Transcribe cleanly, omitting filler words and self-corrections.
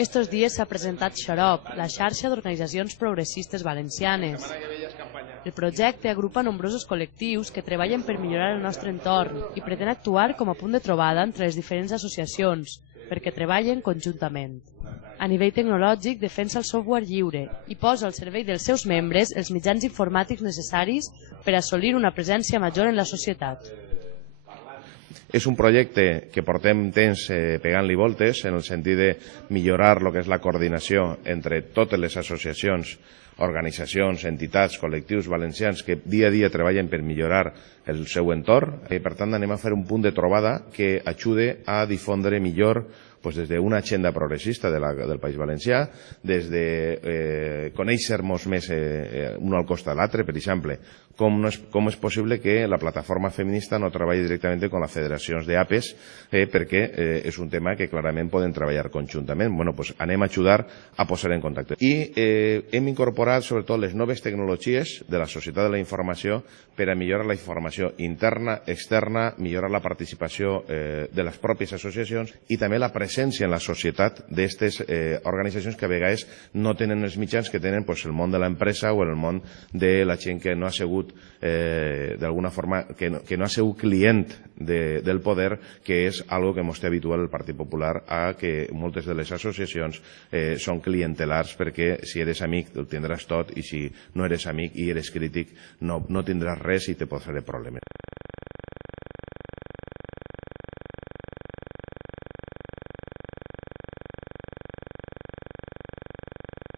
Estos dies s'ha presentat Xarop, la xarxa d'organitzacions progressistes valencianes. El projecte agrupa nombrosos col·lectius que treballen per millorar el nostre entorn i pretén actuar com a punt de trobada entre les diferents associacions, perquè treballen conjuntament. A nivell tecnològic defensa el software lliure i posa al servei dels seus membres els mitjans informàtics necessaris per assolir una presència major en la societat. És un projecte que portem temps pegant-li voltes en el sentit de millorar el que és la coordinació entre totes les associacions, organitzacions, entitats, col·lectius valencians que dia a dia treballen per millorar el seu entorn. Per tant, anem a fer un punt de trobada que ajude a difondre millor des d'una agenda progressista del País Valencià, des de conèixer-nos més un al costat de l'altre, per exemple, com és possible que la plataforma feminista no treballi directament amb les federacions d'APES, perquè és un tema que clarament poden treballar conjuntament. Anem a ajudar a posar en contacte. I hem incorporat sobretot les noves tecnologies de la societat de la informació per a millorar la informació interna, externa, millorar la participació de les pròpies associacions i també la presència en la societat d'aquestes organitzacions que a vegades no tenen els mitjans que tenen el món de l'empresa o el món de la gent que no ha sigut d'alguna forma, que no ha sigut client del poder, que és algo que ens té habitual el Partit Popular a que moltes de les associacions són clientelars, perquè si eres amic ho tindràs tot i si no eres amic i eres crític no tindràs res i te pot fer problemes.